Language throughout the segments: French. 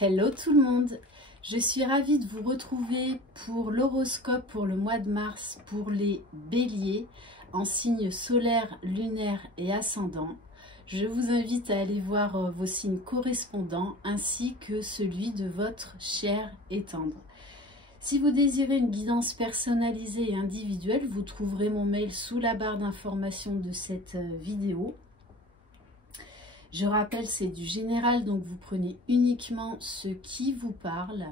Hello tout le monde, je suis ravie de vous retrouver pour l'horoscope pour le mois de mars pour les béliers en signes solaire, lunaire et ascendant. Je vous invite à aller voir vos signes correspondants ainsi que celui de votre cher et tendre. Si vous désirez une guidance personnalisée et individuelle, vous trouverez mon mail sous la barre d'information de cette vidéo. Je rappelle, c'est du général, donc vous prenez uniquement ce qui vous parle.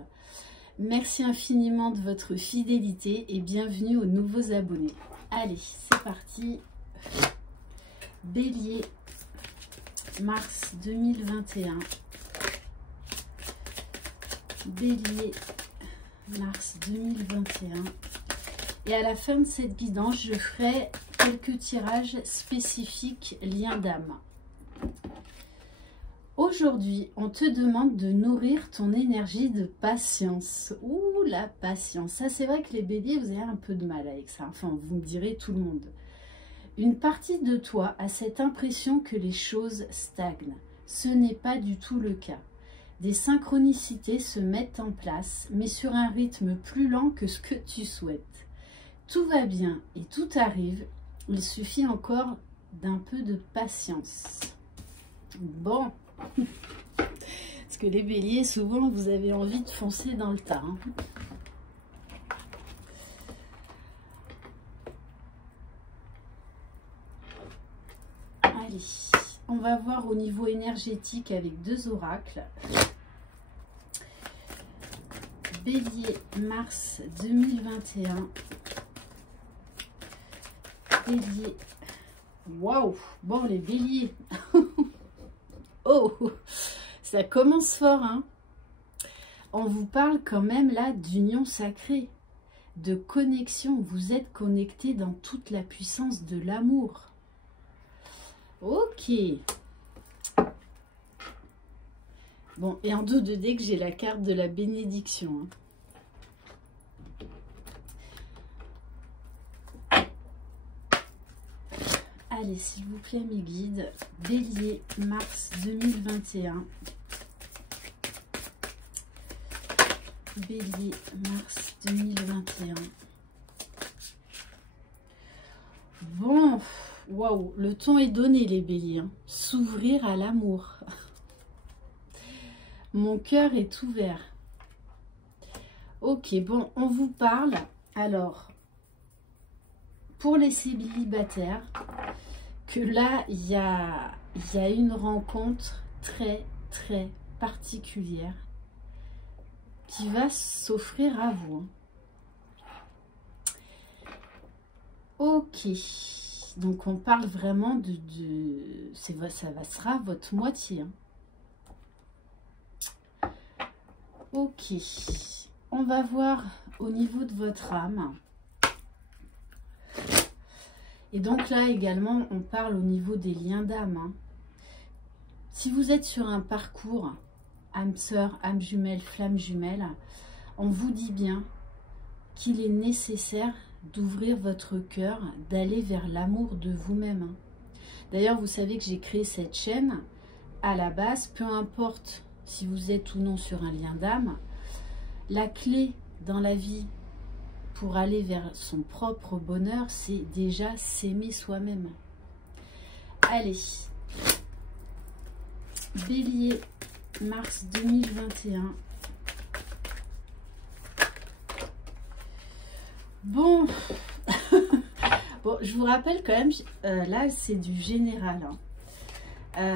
Merci infiniment de votre fidélité et bienvenue aux nouveaux abonnés. Allez, c'est parti. Bélier, mars 2021. Bélier, mars 2021. Et à la fin de cette guidance, je ferai quelques tirages spécifiques liens d'âme. Aujourd'hui, on te demande de nourrir ton énergie de patience. Ouh, la patience. Ça, c'est vrai que les béliers, vous avez un peu de mal avec ça. Enfin, vous me direz tout le monde. Une partie de toi a cette impression que les choses stagnent. Ce n'est pas du tout le cas. Des synchronicités se mettent en place, mais sur un rythme plus lent que ce que tu souhaites. Tout va bien et tout arrive. Il suffit encore d'un peu de patience. Bon. Parce que les béliers, souvent, vous avez envie de foncer dans le tas. Hein. Allez, on va voir au niveau énergétique avec deux oracles. Bélier, mars 2021. Bélier. Waouh! Bon, les béliers. Oh, ça commence fort, hein. On vous parle quand même là d'union sacrée, de connexion. Vous êtes connectés dans toute la puissance de l'amour. Ok. Bon, et en dos de dé que j'ai la carte de la bénédiction. Hein. Allez, s'il vous plaît, mes guides. Bélier, mars 2021. Bélier, mars 2021. Bon, waouh, le ton est donné, les béliers. Hein. S'ouvrir à l'amour. Mon cœur est ouvert. Ok, bon, on vous parle. Alors, pour les célibataires, que là, il y a une rencontre très, très particulière qui va s'offrir à vous. Ok, donc on parle vraiment ça sera votre moitié. Hein. Ok, on va voir au niveau de votre âme. Et donc là également, on parle au niveau des liens d'âme. Hein. Si vous êtes sur un parcours âme sœur, âme jumelle, flamme jumelle, on vous dit bien qu'il est nécessaire d'ouvrir votre cœur, d'aller vers l'amour de vous-même. Hein. D'ailleurs, vous savez que j'ai créé cette chaîne à la base, peu importe si vous êtes ou non sur un lien d'âme, la clé dans la vie pour aller vers son propre bonheur, c'est déjà s'aimer soi-même. Allez, Bélier, mars 2021. Bon, bon, je vous rappelle quand même, là c'est du général. Hein.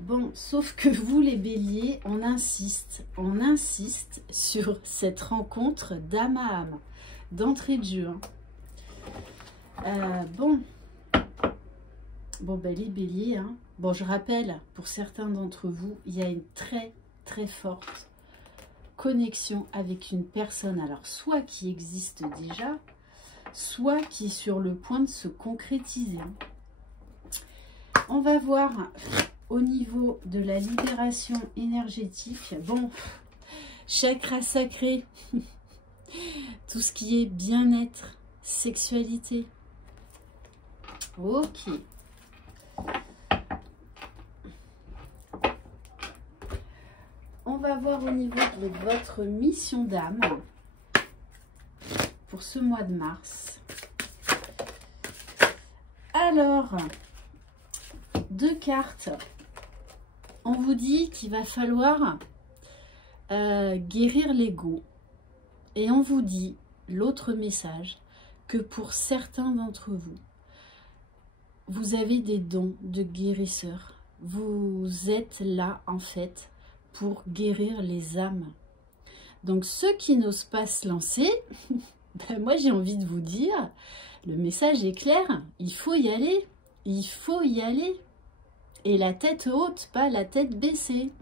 Bon, sauf que vous les béliers, on insiste sur cette rencontre d'âme à âme. D'entrée de jeu. Hein. Bon, ben, les béliers, hein. Bon, je rappelle, pour certains d'entre vous, il y a une très, très forte connexion avec une personne, alors soit qui existe déjà, soit qui est sur le point de se concrétiser. Hein. On va voir au niveau de la libération énergétique. Bon, chakra sacré. Tout ce qui est bien-être, sexualité. Ok. On va voir au niveau de votre mission d'âme pour ce mois de mars. Alors, 2 cartes. On vous dit qu'il va falloir guérir l'ego. Et on vous dit, l'autre message, que pour certains d'entre vous, vous avez des dons de guérisseur. Vous êtes là, en fait, pour guérir les âmes. Donc, ceux qui n'osent pas se lancer, ben moi, j'ai envie de vous dire, le message est clair, il faut y aller. Il faut y aller. Et la tête haute, pas la tête baissée,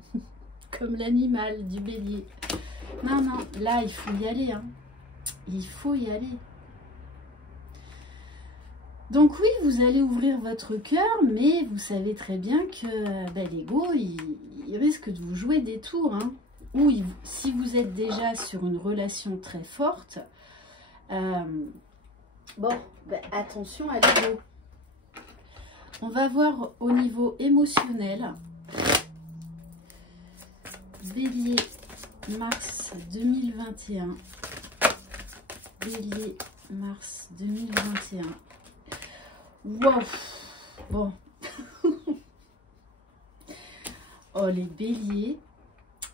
comme l'animal du bélier. Non, non, là, il faut y aller. Hein. Il faut y aller. Donc oui, vous allez ouvrir votre cœur, mais vous savez très bien que ben, l'ego, il risque de vous jouer des tours. Hein. Ou si vous êtes déjà sur une relation très forte, bon, ben, attention à l'ego. On va voir au niveau émotionnel. Bélier, mars 2021. Bélier, mars 2021. Wow. Bon. Oh, les béliers.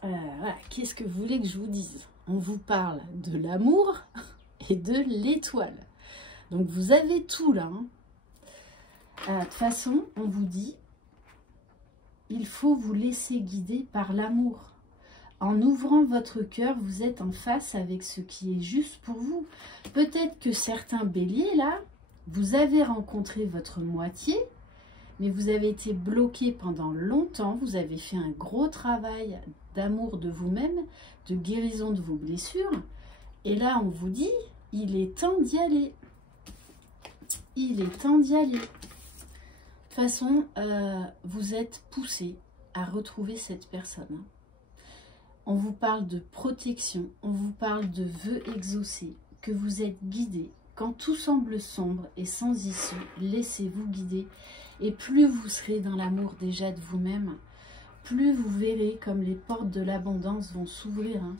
Voilà. Qu'est-ce que vous voulez que je vous dise? On vous parle de l'amour et de l'étoile. Donc, vous avez tout là. Hein. De toute façon, on vous dit, il faut vous laisser guider par l'amour. En ouvrant votre cœur, vous êtes en face avec ce qui est juste pour vous. Peut-être que certains béliers, là, vous avez rencontré votre moitié, mais vous avez été bloqué pendant longtemps. Vous avez fait un gros travail d'amour de vous-même, de guérison de vos blessures. Et là, on vous dit, il est temps d'y aller. Il est temps d'y aller. De toute façon, vous êtes poussé à retrouver cette personne. On vous parle de protection, on vous parle de vœux exaucés, que vous êtes guidé. Quand tout semble sombre et sans issue, laissez-vous guider. Et plus vous serez dans l'amour déjà de vous-même, plus vous verrez comme les portes de l'abondance vont s'ouvrir. Hein.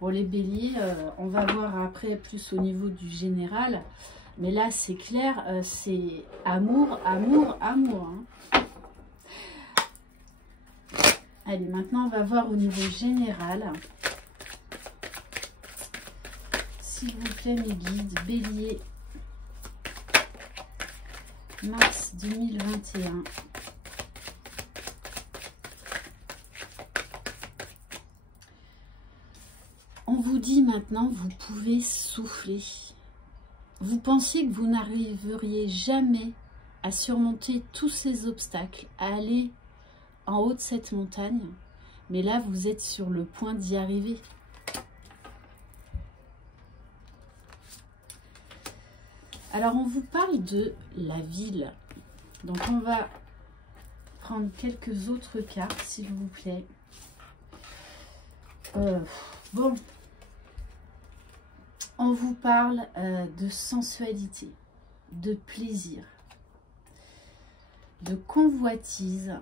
Bon, les béliers, on va voir après plus au niveau du général. Mais là, c'est clair, c'est amour, amour, amour. Hein. Allez, maintenant, on va voir au niveau général. S'il vous plaît, mes guides, bélier, mars 2021. On vous dit maintenant, vous pouvez souffler. Vous pensiez que vous n'arriveriez jamais à surmonter tous ces obstacles, à aller en haut de cette montagne, mais là, vous êtes sur le point d'y arriver. Alors, on vous parle de la ville. Donc, on va prendre quelques autres cartes, s'il vous plaît. Bon. On vous parle de sensualité, de plaisir, de convoitise,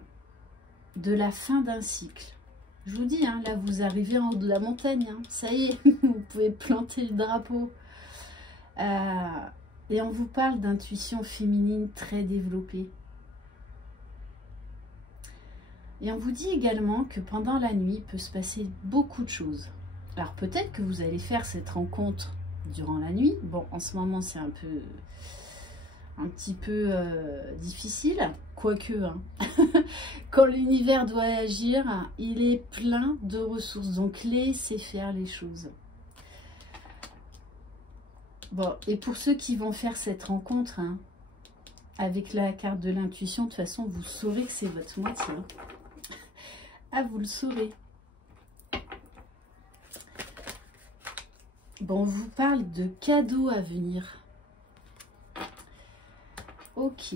de la fin d'un cycle. Je vous dis, hein, là, vous arrivez en haut de la montagne. Hein, ça y est, vous pouvez planter le drapeau. Et on vous parle d'intuition féminine très développée. Et on vous dit également que pendant la nuit, il peut se passer beaucoup de choses. Alors peut-être que vous allez faire cette rencontre durant la nuit. Bon, en ce moment, c'est un petit peu difficile, quoique, hein. Quand l'univers doit agir, il est plein de ressources. Donc, laissez faire les choses. Bon, et pour ceux qui vont faire cette rencontre, hein, avec la carte de l'intuition, de toute façon, vous saurez que c'est votre moitié. Hein. Ah, vous le saurez. Bon, on vous parle de cadeaux à venir. Ok.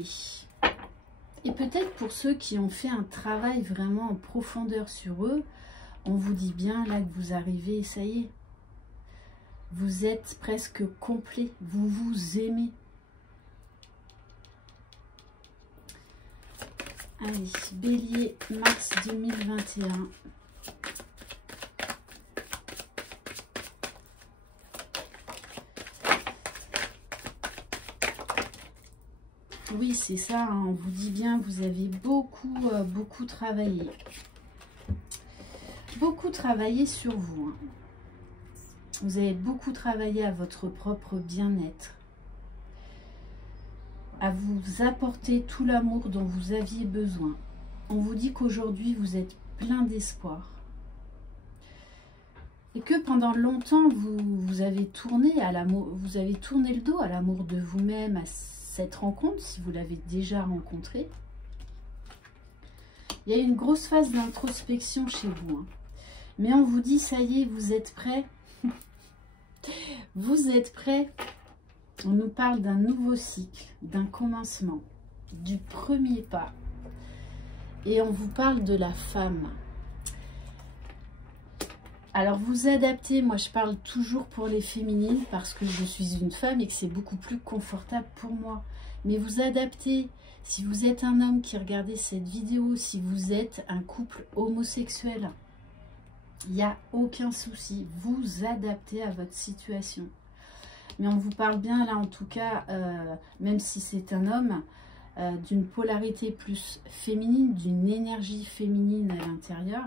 Et peut-être pour ceux qui ont fait un travail vraiment en profondeur sur eux, on vous dit bien là que vous arrivez, ça y est. Vous êtes presque complet, vous vous aimez. Allez, bélier, mars 2021. Oui, c'est ça, hein, on vous dit bien, vous avez beaucoup travaillé. Beaucoup travaillé sur vous. Hein. Vous avez beaucoup travaillé à votre propre bien-être. À vous apporter tout l'amour dont vous aviez besoin. On vous dit qu'aujourd'hui, vous êtes plein d'espoir. Et que pendant longtemps, vous avez tourné à l'amour, vous avez tourné le dos à l'amour de vous-même, à cette rencontre, si vous l'avez déjà rencontrée. Il y a une grosse phase d'introspection chez vous. Hein. Mais on vous dit, ça y est, vous êtes prêts. Vous êtes prêts. On nous parle d'un nouveau cycle, d'un commencement, du premier pas. Et on vous parle de la femme. Alors vous adaptez, moi je parle toujours pour les féminines parce que je suis une femme et que c'est beaucoup plus confortable pour moi. Mais vous adaptez, si vous êtes un homme qui regardez cette vidéo, si vous êtes un couple homosexuel, il n'y a aucun souci, vous adaptez à votre situation. Mais on vous parle bien là en tout cas, même si c'est un homme, d'une polarité plus féminine, d'une énergie féminine à l'intérieur.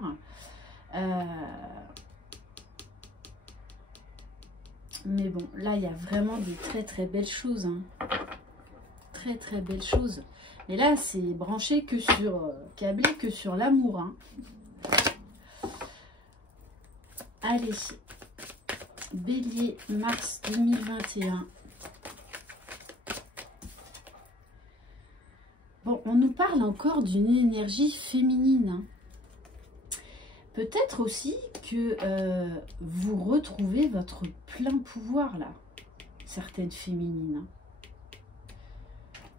Mais bon, là, il y a vraiment des très belles choses. Hein. Très belles choses. Mais là, c'est branché que sur, câblé que sur l'amour. Hein. Allez, Bélier, mars 2021. Bon, on nous parle encore d'une énergie féminine. Hein. Peut-être aussi que vous retrouvez votre plein pouvoir là, certaines féminines.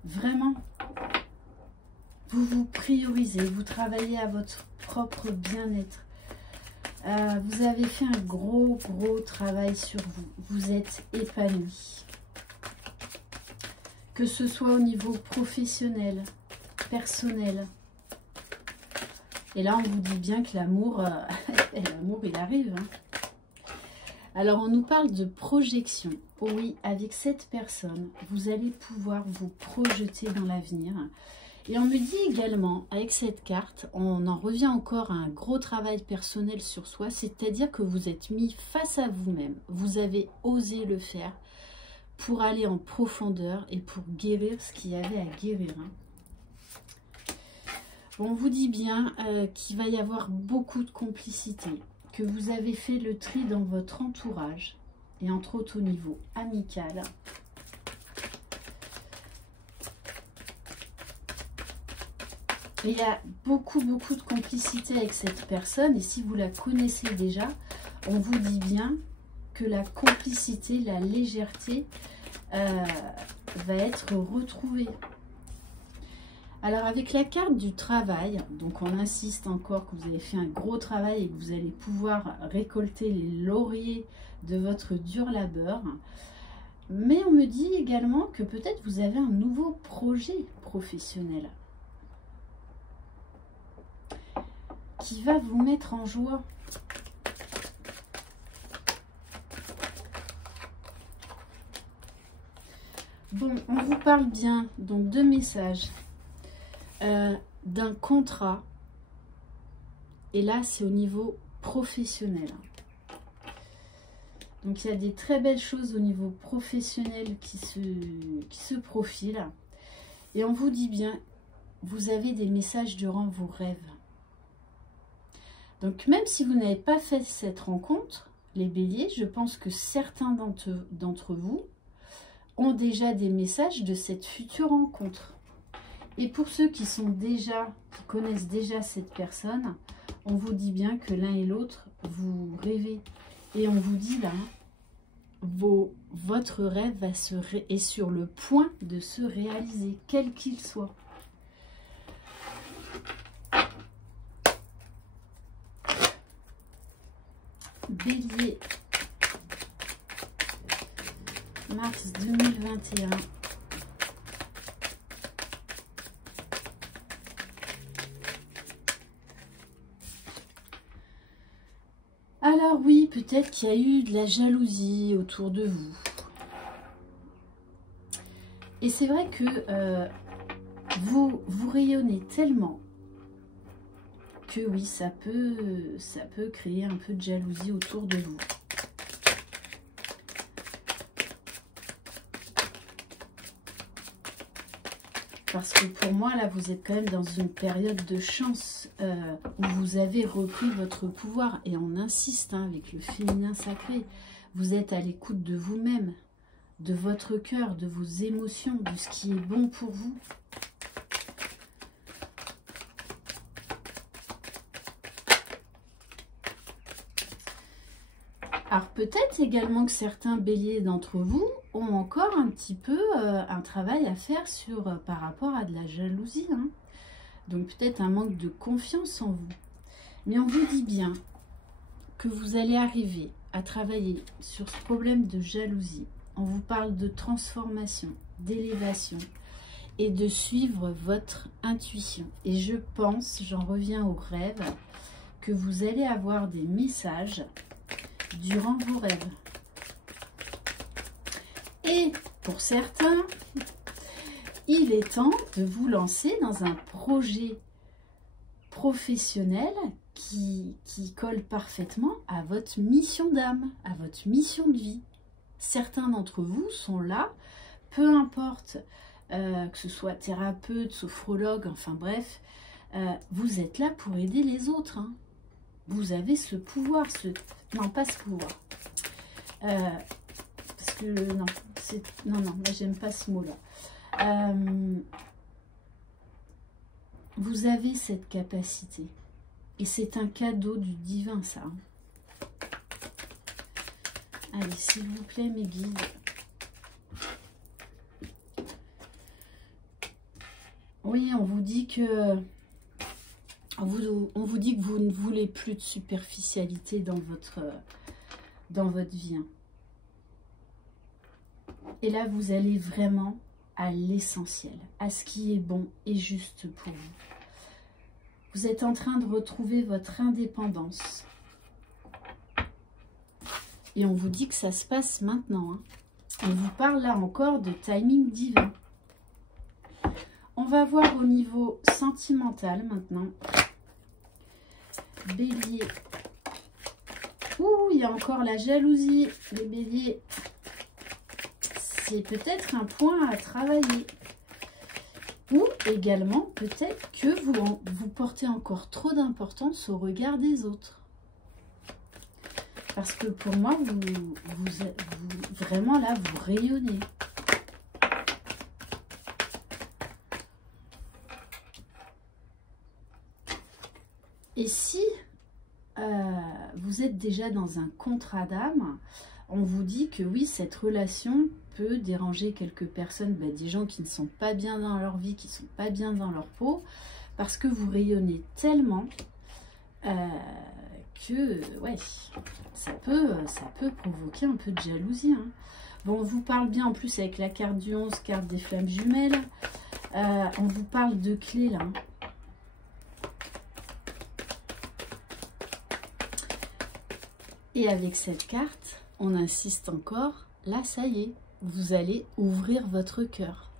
Vraiment, vous vous priorisez, vous travaillez à votre propre bien-être. Vous avez fait un gros travail sur vous. Vous êtes épanoui. Que ce soit au niveau professionnel, personnel. Et là, on vous dit bien que l'amour, l'amour, il arrive. Hein. Alors, on nous parle de projection. Oh oui, avec cette personne, vous allez pouvoir vous projeter dans l'avenir. Et on me dit également, avec cette carte, on en revient encore à un gros travail personnel sur soi, c'est-à-dire que vous êtes mis face à vous-même. Vous avez osé le faire pour aller en profondeur et pour guérir ce qu'il y avait à guérir. Hein. On vous dit bien qu'il va y avoir beaucoup de complicité, que vous avez fait le tri dans votre entourage, et entre autres au niveau amical. Et il y a beaucoup de complicité avec cette personne, et si vous la connaissez déjà, on vous dit bien que la complicité, la légèreté va être retrouvée. Alors avec la carte du travail, donc on insiste encore que vous avez fait un gros travail et que vous allez pouvoir récolter les lauriers de votre dur labeur. Mais on me dit également que peut-être vous avez un nouveau projet professionnel qui va vous mettre en joie. Bon, on vous parle bien donc de messages. D'un contrat, et là c'est au niveau professionnel. Donc il y a des très belles choses au niveau professionnel qui se profilent, et on vous dit bien, vous avez des messages durant vos rêves. Donc même si vous n'avez pas fait cette rencontre, les béliers, je pense que certains d'entre vous ont déjà des messages de cette future rencontre. Et pour ceux qui connaissent déjà cette personne, on vous dit bien que l'un et l'autre, vous rêvez. Et on vous dit là, votre rêve est sur le point de se réaliser, quel qu'il soit. Bélier, mars 2021. Alors oui, peut-être qu'il y a eu de la jalousie autour de vous. Et c'est vrai que vous rayonnez tellement que oui, ça peut créer un peu de jalousie autour de vous. Parce que pour moi, là, vous êtes quand même dans une période de chance où vous avez repris votre pouvoir. Et on insiste hein, avec le féminin sacré. Vous êtes à l'écoute de vous-même, de votre cœur, de vos émotions, de ce qui est bon pour vous. Alors peut-être également que certains béliers d'entre vous ont encore un petit peu un travail à faire par rapport à de la jalousie. Hein. Donc peut-être un manque de confiance en vous. Mais on vous dit bien que vous allez arriver à travailler sur ce problème de jalousie. On vous parle de transformation, d'élévation et de suivre votre intuition. Et je pense, j'en reviens au rêve, que vous allez avoir des messages durant vos rêves. Et pour certains, il est temps de vous lancer dans un projet professionnel qui colle parfaitement à votre mission d'âme, à votre mission de vie. Certains d'entre vous sont là, peu importe que ce soit thérapeute, sophrologue, enfin bref, vous êtes là pour aider les autres. Hein. Vous avez ce pouvoir, non pas ce pouvoir, parce que non, moi j'aime pas ce mot-là. Vous avez cette capacité, et c'est un cadeau du divin, ça. Allez, s'il vous plaît, mes guides. Oui, on vous dit que on vous dit que vous ne voulez plus de superficialité dans votre vie. Hein. Et là, vous allez vraiment à l'essentiel, à ce qui est bon et juste pour vous. Vous êtes en train de retrouver votre indépendance. Et on vous dit que ça se passe maintenant. Hein. On vous parle là encore de timing divin. On va voir au niveau sentimental maintenant. Bélier. Ouh, il y a encore la jalousie. Les béliers, c'est peut-être un point à travailler. Ou également, peut-être que vous portez encore trop d'importance au regard des autres. Parce que pour moi, vous vraiment là, vous rayonnez. Et si vous êtes déjà dans un contrat d'âme, on vous dit que oui, cette relation peut déranger quelques personnes, des gens qui ne sont pas bien dans leur vie, qui ne sont pas bien dans leur peau, parce que vous rayonnez tellement que ouais, ça peut provoquer un peu de jalousie. Hein. Bon, on vous parle bien en plus avec la carte du 11, carte des flammes jumelles. On vous parle de clés là. Et avec cette carte, on insiste encore, là ça y est, vous allez ouvrir votre cœur.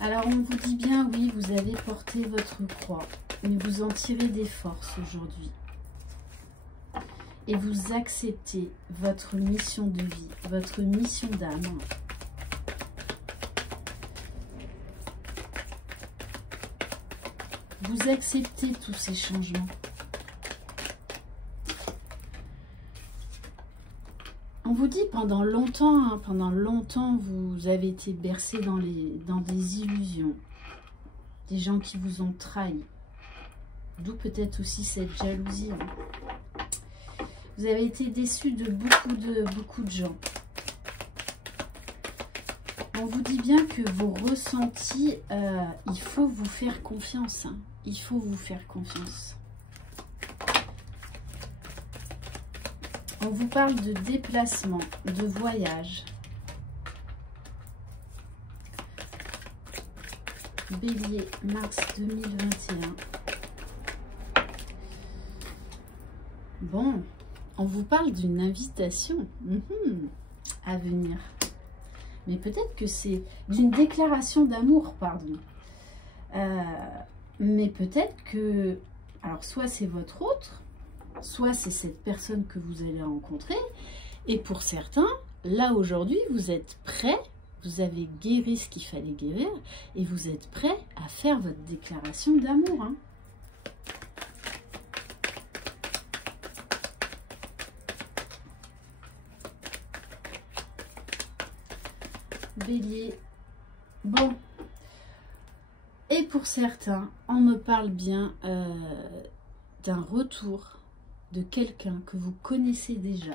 Alors on vous dit bien, oui, vous avez porté votre croix, mais vous en tirez des forces aujourd'hui. Et vous acceptez votre mission de vie, votre mission d'âme. Vous acceptez tous ces changements. On vous dit pendant longtemps, vous avez été bercé dans des illusions. Des gens qui vous ont trahi. D'où peut-être aussi cette jalousie. Hein. Vous avez été déçu de beaucoup de gens. On vous dit bien que vos ressentis, il faut vous faire confiance. Hein. Il faut vous faire confiance. On vous parle de déplacement, de voyage. Bélier, mars 2021. Bon, on vous parle d'une invitation à venir. Mais peut-être que c'est d'une déclaration d'amour, pardon. Mais peut-être que, alors soit c'est votre autre, soit c'est cette personne que vous allez rencontrer. Et pour certains, là aujourd'hui, vous êtes prêts, vous avez guéri ce qu'il fallait guérir, et vous êtes prêts à faire votre déclaration d'amour. Hein. Bélier. Bon. Et pour certains, on me parle bien d'un retour de quelqu'un que vous connaissez déjà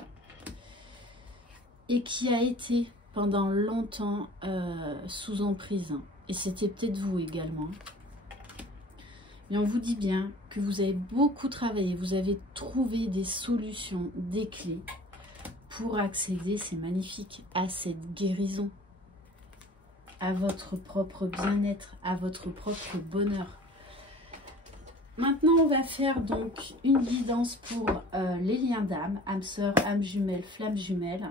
et qui a été pendant longtemps sous emprise. Et c'était peut-être vous également. Mais on vous dit bien que vous avez beaucoup travaillé, vous avez trouvé des solutions, des clés pour accéder, c'est magnifique, à cette guérison, à votre propre bien-être, à votre propre bonheur. Maintenant, on va faire donc une guidance pour les liens d'âme, âme sœur, âme jumelle, flamme jumelle,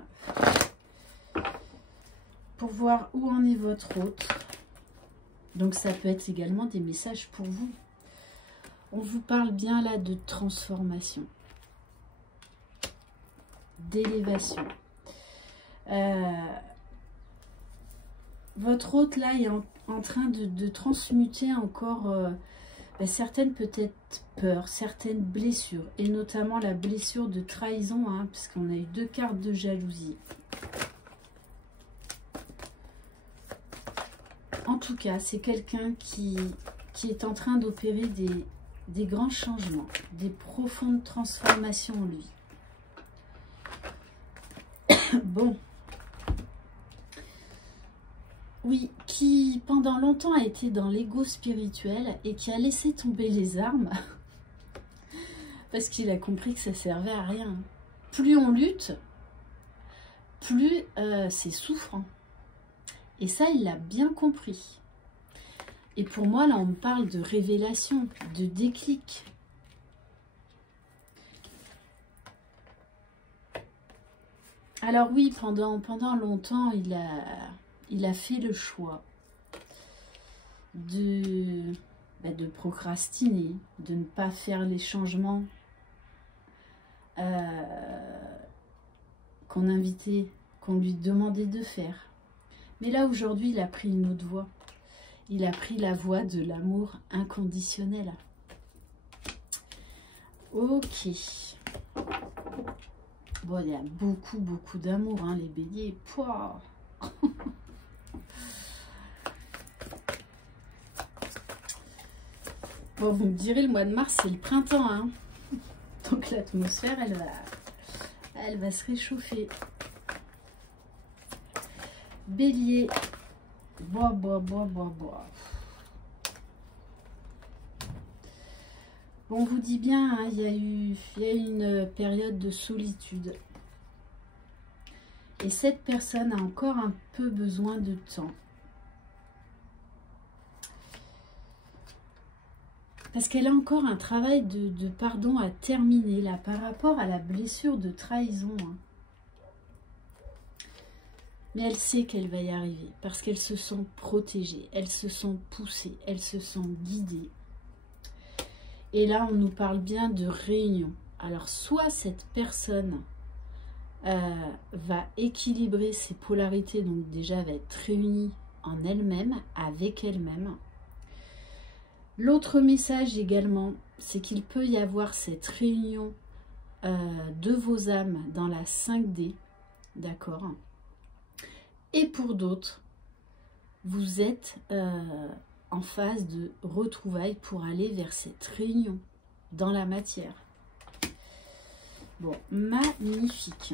pour voir où en est votre hôte. Donc, ça peut être également des messages pour vous. On vous parle bien là de transformation, d'élévation. Votre hôte là est en train de transmuter encore certaines peut-être peurs, certaines blessures, et notamment la blessure de trahison, hein, parce qu'on a eu 2 cartes de jalousie. En tout cas, c'est quelqu'un qui est en train d'opérer des grands changements, des profondes transformations en lui. Bon. Oui, qui pendant longtemps a été dans l'ego spirituel et qui a laissé tomber les armes parce qu'il a compris que ça servait à rien. Plus on lutte, plus c'est souffrant. Et ça, il l'a bien compris. Et pour moi, là, on me parle de révélation, de déclic. Alors oui, pendant longtemps, il a fait le choix de procrastiner, de ne pas faire les changements qu'on lui demandait de faire. Mais là, aujourd'hui, il a pris une autre voie. Il a pris la voie de l'amour inconditionnel. Ok. Bon, il y a beaucoup d'amour, hein, les béliers. Pouah. Bon, vous me direz, le mois de mars, c'est le printemps, hein. Donc l'atmosphère, elle va se réchauffer. Bélier. Bois. Bon, on vous dit bien, hein, il y a eu une période de solitude. Et cette personne a encore un peu besoin de temps. Parce qu'elle a encore un travail de pardon à terminer là par rapport à la blessure de trahison. Hein. Mais elle sait qu'elle va y arriver parce qu'elles se sont protégées, elles se sont poussées, elles se sont guidées. Et là, on nous parle bien de réunion. Alors, soit cette personne va équilibrer ses polarités, donc déjà va être réunie en elle-même, avec elle-même. L'autre message également, c'est qu'il peut y avoir cette réunion de vos âmes dans la 5D, d'accord? Et pour d'autres, vous êtes en phase de retrouvailles pour aller vers cette réunion dans la matière. Bon, magnifique.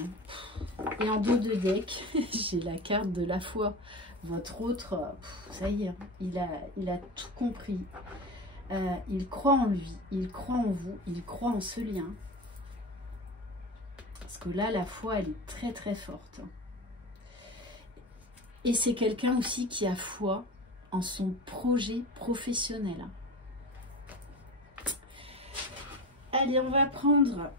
Et en dos de deck, j'ai la carte de la foi. Votre autre, ça y est, il a tout compris. Il croit en lui, il croit en vous, il croit en ce lien. Parce que là, la foi, elle est très très forte. Et c'est quelqu'un aussi qui a foi en son projet professionnel. Allez, on va prendre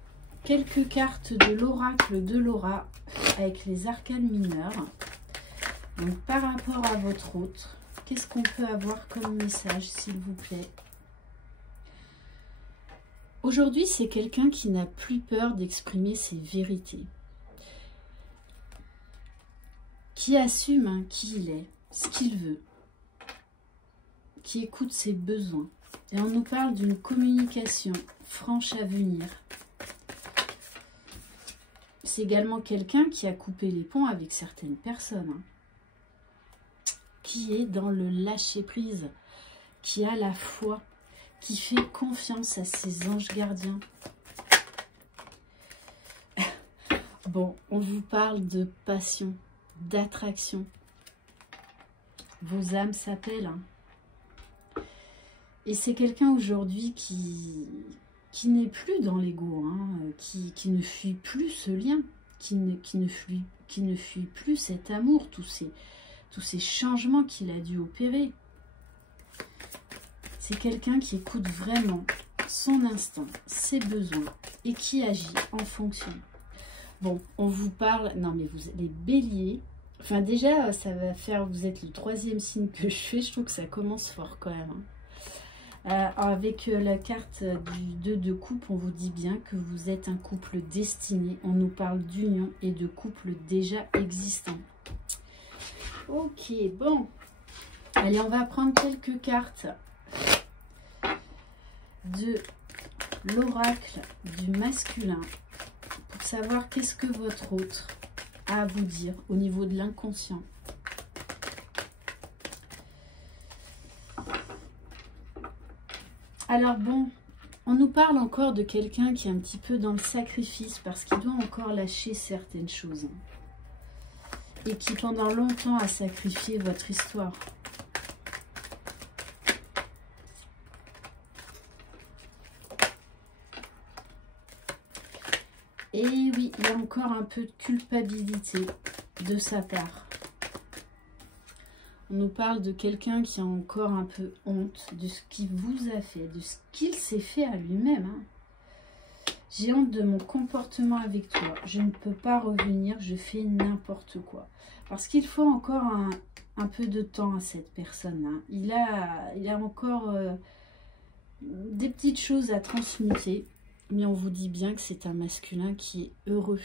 quelques cartes de l'oracle de Laura avec les arcanes mineurs. Donc, par rapport à votre autre, qu'est-ce qu'on peut avoir comme message, s'il vous plaît? Aujourd'hui, c'est quelqu'un qui n'a plus peur d'exprimer ses vérités, qui assume qui il est, ce qu'il veut, qui écoute ses besoins. Et on nous parle d'une communication franche à venir. C'est également quelqu'un qui a coupé les ponts avec certaines personnes, hein, qui est dans le lâcher-prise, qui a la foi, qui fait confiance à ses anges gardiens. Bon, on vous parle de passion, d'attraction. Vos âmes s'appellent, hein. Et c'est quelqu'un aujourd'hui qui n'est plus dans l'ego, hein, qui ne fuit plus ce lien, qui ne fuit plus cet amour, tous ces changements qu'il a dû opérer. C'est quelqu'un qui écoute vraiment son instinct, ses besoins et qui agit en fonction. Bon, on vous parle, non mais vous, les béliers, enfin déjà ça va faire, vous êtes le 3e signe que je fais, je trouve que ça commence fort quand même, hein. Avec la carte du 2 de coupe, on vous dit bien que vous êtes un couple destiné. On nous parle d'union et de couple déjà existant. Ok, bon. Allez, on va prendre quelques cartes de l'oracle du masculin pour savoir qu'est-ce que votre autre a à vous dire au niveau de l'inconscient. Alors bon, on nous parle encore de quelqu'un qui est un petit peu dans le sacrifice parce qu'il doit encore lâcher certaines choses. Et qui pendant longtemps a sacrifié votre histoire. Et oui, il y a encore un peu de culpabilité de sa part. On nous parle de quelqu'un qui a encore un peu honte de ce qu'il vous a fait, de ce qu'il s'est fait à lui-même, hein. J'ai honte de mon comportement avec toi. Je ne peux pas revenir, je fais n'importe quoi. Parce qu'il faut encore un peu de temps à cette personne, hein. Il a encore des petites choses à transmuter. Mais on vous dit bien que c'est un masculin qui est heureux.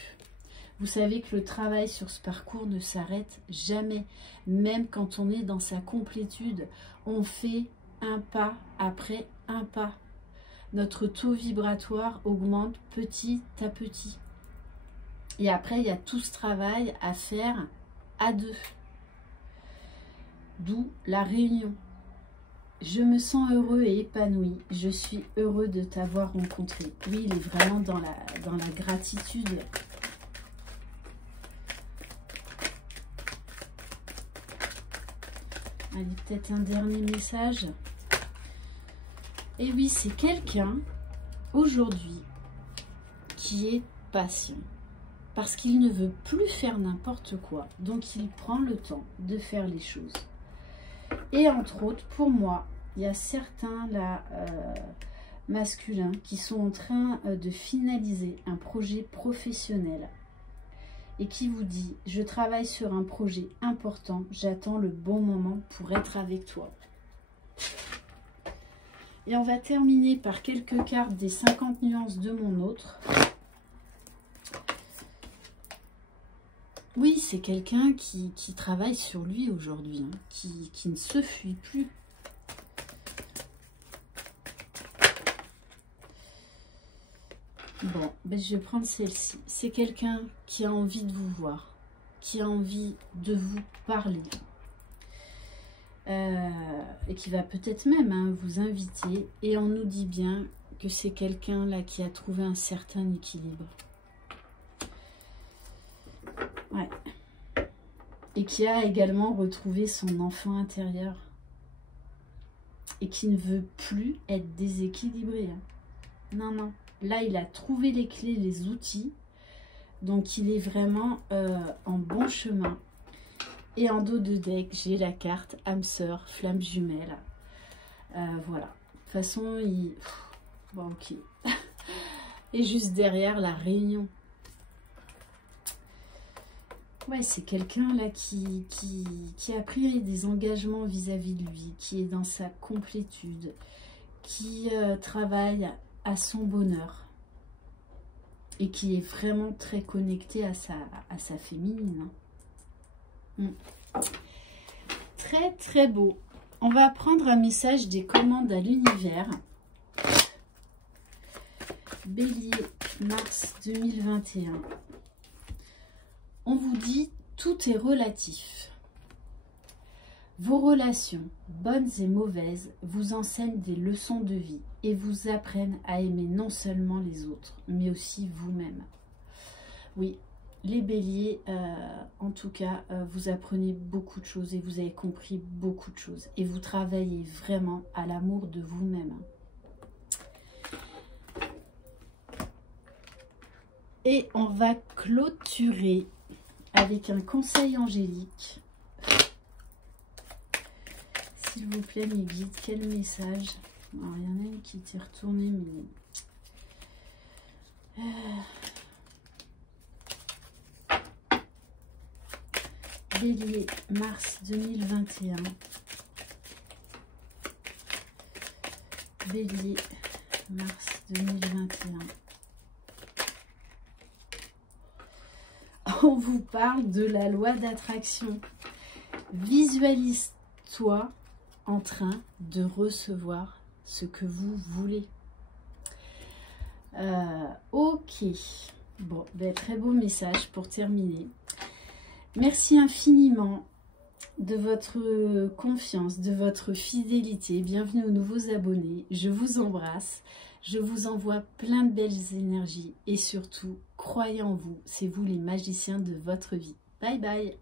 Vous savez que le travail sur ce parcours ne s'arrête jamais. Même quand on est dans sa complétude, on fait un pas après un pas. Notre taux vibratoire augmente petit à petit. Et après, il y a tout ce travail à faire à deux. D'où la réunion. Je me sens heureux et épanoui. Je suis heureux de t'avoir rencontré. Oui, il est vraiment dans la gratitude. Allez, peut-être un dernier message. Et oui, c'est quelqu'un, aujourd'hui, qui est patient. Parce qu'il ne veut plus faire n'importe quoi. Donc, il prend le temps de faire les choses. Et entre autres, pour moi, il y a certains là, masculins qui sont en train de finaliser un projet professionnel. Et qui vous dit, je travaille sur un projet important, j'attends le bon moment pour être avec toi. Et on va terminer par quelques cartes des 50 nuances de mon autre. Oui, c'est quelqu'un qui travaille sur lui aujourd'hui, hein, qui ne se fuit plus. Bon, ben je vais prendre celle-ci. C'est quelqu'un qui a envie de vous voir, qui a envie de vous parler. Et qui va peut-être même, hein, vous inviter. Et on nous dit bien que c'est quelqu'un là qui a trouvé un certain équilibre. Ouais. Et qui a également retrouvé son enfant intérieur. Et qui ne veut plus être déséquilibré, hein. Non, non. Là, il a trouvé les clés, les outils. Donc, il est vraiment en bon chemin. Et en dos de deck, j'ai la carte âme sœur, flamme jumelle. Voilà. De toute façon, il... Bon, ok. Et juste derrière, la réunion. Ouais, c'est quelqu'un là qui a pris des engagements vis-à-vis de lui, qui est dans sa complétude, qui travaille à son bonheur et qui est vraiment très connecté à sa féminine. Très très beau. On va prendre un message des commandes à l'univers. Bélier, mars 2021. On vous dit, tout est relatif. Vos relations, bonnes et mauvaises, vous enseignent des leçons de vie et vous apprennent à aimer non seulement les autres, mais aussi vous-même. Oui, les béliers, en tout cas, vous apprenez beaucoup de choses et vous avez compris beaucoup de choses. Et vous travaillez vraiment à l'amour de vous-même. Et on va clôturer avec un conseil angélique. S'il vous plaît, mes guides, quel message? Alors, il y en a une qui était retournée, mais... Bélier, mars 2021. Bélier, mars 2021. On vous parle de la loi d'attraction. Visualise-toi en train de recevoir ce que vous voulez. Ok. Bon, ben, très beau message pour terminer. Merci infiniment de votre confiance, de votre fidélité. Bienvenue aux nouveaux abonnés. Je vous embrasse. Je vous envoie plein de belles énergies. Et surtout, croyez en vous. C'est vous les magiciens de votre vie. Bye bye.